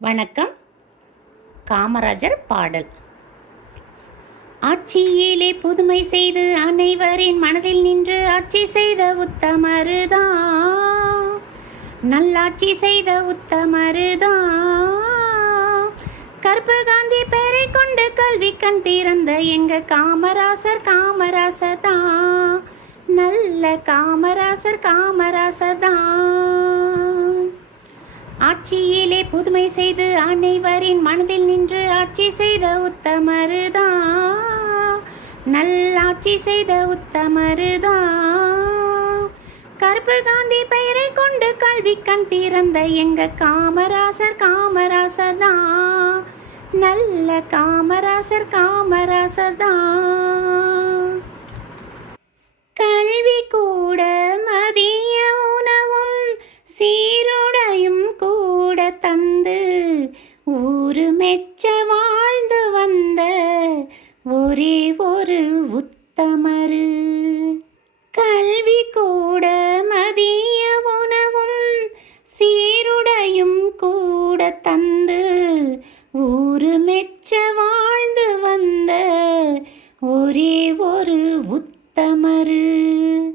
வணக்கம். காமராஜர் பாடல். ஆட்சியிலே புதுமை செய்து அனைவரின் மனதில் நின்று ஆட்சி செய்த உத்தமருதான். நல்லாட்சி செய்த உத்தமருதான். கருப்பு காந்தி பெயரை கொண்டு கல்வி கண் திறந்த எங்க காமராசர் காமராசர் தான். நல்ல காமராசர் காமராசர் தான். ஆட்சியிலே புதுமை செய்து அனைவரின் மனதில் நின்று ஆட்சி செய்த உத்தமருதான். நல்லாட்சி செய்த உத்தமருதான். கருப்பு காந்தி பெயரை கொண்டு கல்வி கண் திறந்த எங்க காமராசர் காமராசர் தான் நல்ல காமராசர் காமராசர் தான் கல்வி கூ ஊரு மெச்ச வாழ்ந்து வந்த ஒரே ஒரு உத்தமரு. கல்வி கூட மதிய உணவும் சீருடையும் கூட தந்து ஊரு மெச்ச வாழ்ந்து வந்த ஒரே ஒரு உத்தமரு.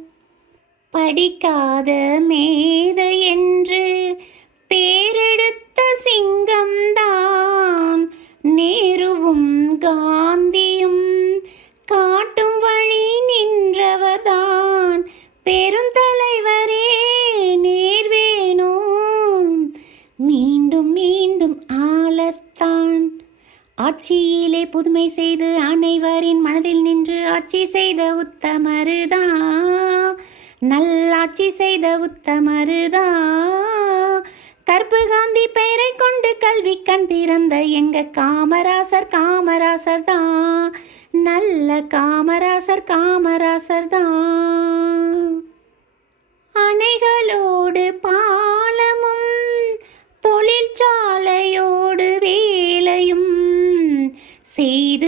படிக்காத மேத என்று ஆட்சியிலே புதுமை செய்து அனைவரின் மனதில் நின்று ஆட்சி செய்த உத்தமருதான் நல்லாட்சி செய்த உத்தமருதான் கற்பு காந்தி பெயரை கொண்டு கல்வி கண் திறந்த எங்க காமராசர் காமராசர் தான் நல்ல காமராசர் காமராசர் தான்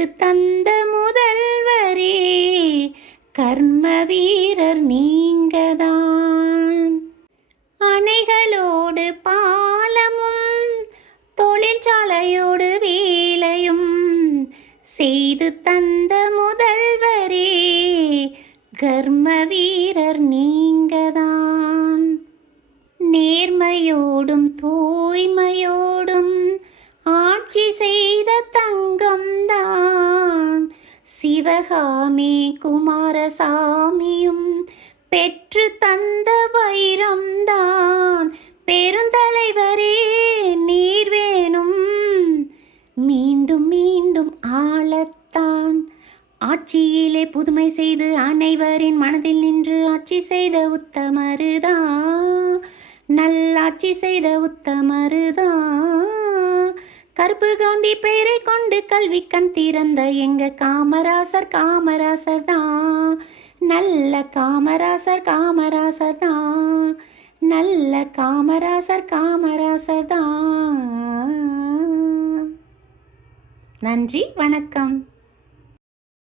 தந்த முதல்வரே கர்ம வீரர் நீங்கதான். அணைகளோடு பாலமும் தொழிற்சாலையோடு வேலையும் செய்து தந்த முதல்வரே கர்ம வீரர் நீங்கதான். நேர்மையோடும் தூய்மையோடும் ஆட்சி செய்த தங்கம்தான். சிவகாமி குமாரசாமியும் பெற்று தந்த வைரம்தான். பெருந்தலைவரே நீர் வேணும். மீண்டும் மீண்டும் ஆளத்தான். ஆட்சியிலே புதுமை செய்து அனைவரின் மனதில் நின்று ஆட்சி செய்த உத்தமருதான் நல்லாட்சி செய்த உத்தமருதான் கருப்பு காந்தி பெயரை கொண்டு கல்வி கண் திறந்த எங்க காமராசர் காமராசர் தான் நல்ல காமராசர் காமராசர் தான் நல்ல காமராசர் காமராசர் தான் நன்றி வணக்கம்.